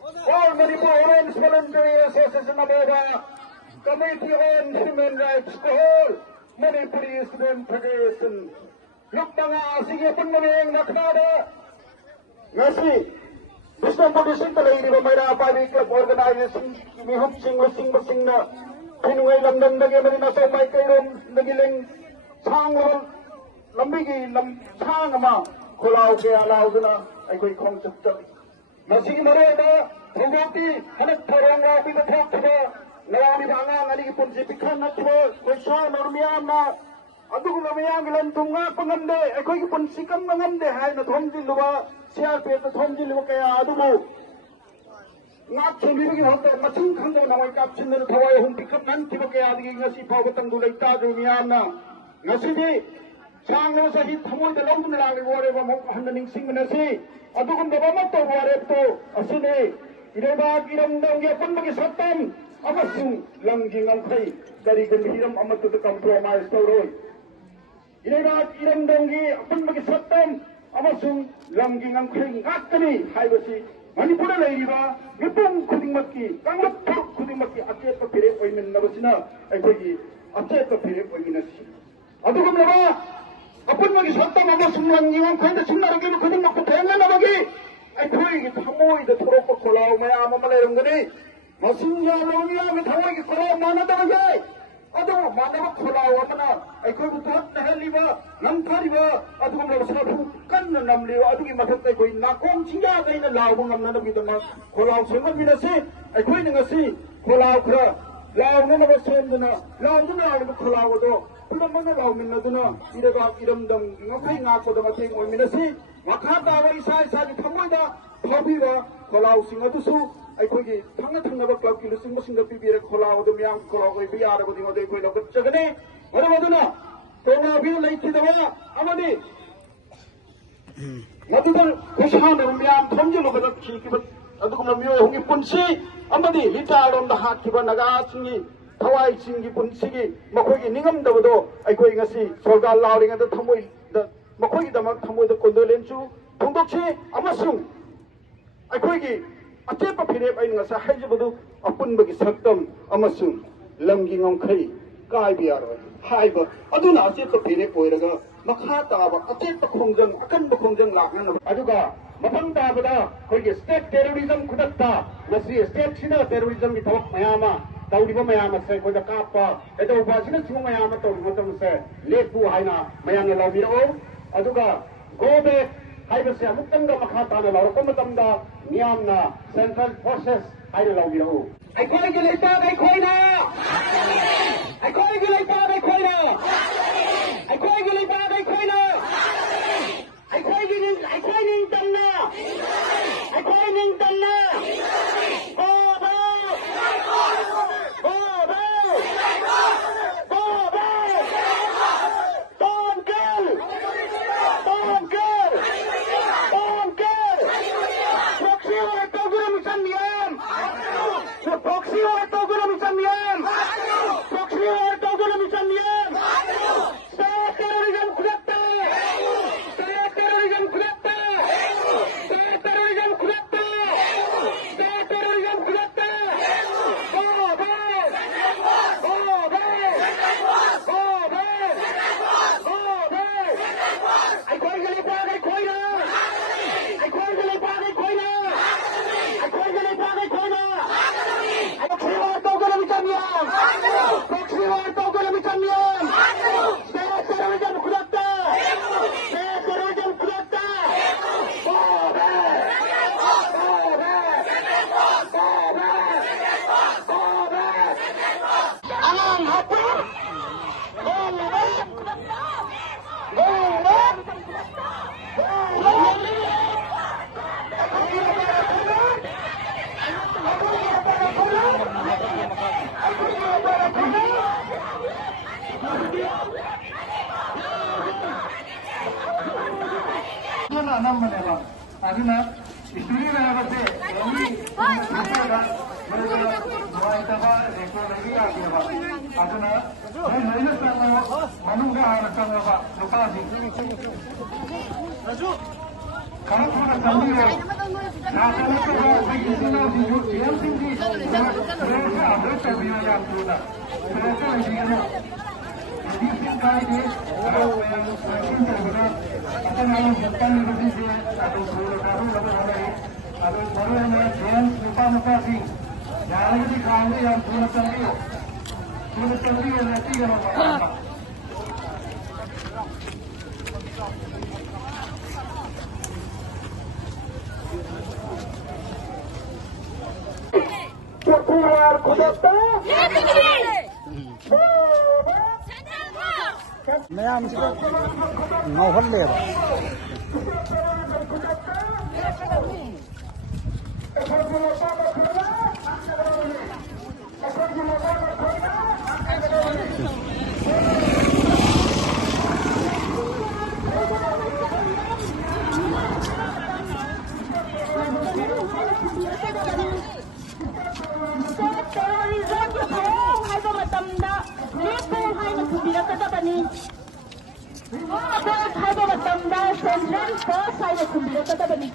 All Manipur Orange Voluntary Association Aboga, Committee on Human Rights ko all Manipuri Student Federation. Look mga sige pun maming nakada. Ngasi, gusto mo dising talay di ba may napari club organization imihop sing na pinungay lamdang nagyan na sa may kayong nagiling sang lambigi sang ama kulaw kaya alaw na ay ko'y concept. Masih mereka terbukti anak orang rapi betul tidak nawari bangang ani pun sipikan nak terus kuasa normiam na aduh normiam gilan tunga pengande ekoi pun sikam pengande hai na thom jil luwa siar pe to thom jil luwa kaya aduh mu ngap chuli gi hote machung khando na wai kap chin na thawai hum pikap nan tiba kaya adi ngasi phaw batang du leita du miam na ngasi di sang na sa hit thamoi da long na la wore ba mok han ning sing na si aduh babamat to warep to asini irebag iramdang pun bagi satam amasung langging angkai dari gemiram amat tu compromise to roy irebag iramdang pun bagi satam amasung langging angkai ngakani haibasi manipura leiriba mipung khudingmakki kanglat thuruk khudingmakki ache to phire oimen nabasina aikogi ache to phire oiminasi aduh laba apun bagi satam amasung langging angkai da sinaragi khudingmakku thenga bagi ऐठोई थमोई द थोरो को खोलाओ मैं आम मले रंगनी मसिंजा लोनिया में थमोई की खोलाओ माना दे गए अदो मानव खोलाओ अपना ऐखोई बुतात नहलीबा नमखारीबा अदो हम लोग सब कन्न नमलियो अदो की मथक ते कोई नाकों चिंगा गई न लाओ ngam na bi dama खोलाओ सेमन bi नसी ऐखोई नंगसी खोलाओ खरा लाओ न न सेमना लाओ न लाओ खोलाओ दो पुलम न लाओ मिन नदुना इरेबा इरमदम ngakoi ngako da mateng oi minasi wakata wa isa di thamoida phabiwa kholau sing atusu aikoi thangna thangnaba club ki lusing musing da pibire kholau do myang kholau koi biara ko dingo de koi lokat chagane maduna tona bi leiti dawa amani madudal khoshan myang thomje lokat ki ki adugum myo hongi punsi amadi litarom da hat ki ba naga singi thawai singi punsi makoi ki ningam da do aikoi ngasi sorga lauring da thamoi da makoi da mak thamoi da condolence 동독치 아마숭 아이코이기 아테파 피레 아이 ngasa 하이즈부도 아뿐버기 삭덤 아마숭 랑깅엉카이 까이비아로 하이버 아두나 아테파 피레 보이라가 막하다바 아테파 공정 아칸바 공정 라하나 아두가 마팡다보다 거기 스테이트 테러리즘 쿠닥다 마시 스테이트 치나 테러리즘 기 더욱 마야마 다우리바 마야마 세 거다 까빠 에도 바시나 치고 마야마 또 못하면서 레프 하이나 마야나 라비로 아두가 고백 하이버스 아무튼가 막하다나 라고 꼼담다 미암나 센트럴 포스스 하이를 나오기로 아이코이 길레이타 아이코이나 아이코이 길레이타 아이코이나 아이코이 길레이타 아이코이나 아이코이닝 딴나 아이코이닝 딴나 aduna istri na base ini ada muaitaba ekologi ageba aduna nai sama manuga sama ba lokasi raju kalau sudah sambil ꯃꯌꯥꯝꯁꯤꯒ ꯉꯥꯎꯍꯜꯂꯦꯕ 하이버 맞답니다. 샌드랜 더 사이드 준비를 떠다보니.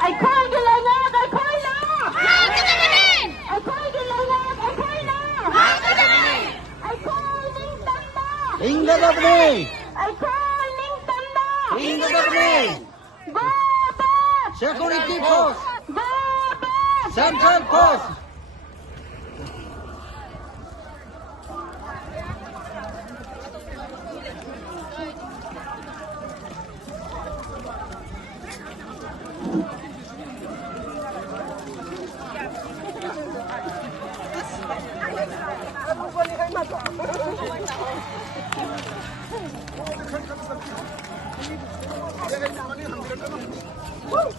I call you Leonard, I call now. I call you Leonard, I call now. I call Ling Tamba. 잉가다브네 I call Ling Tamba. 잉가다브네 Go back. Security post Go back. Central post Woo!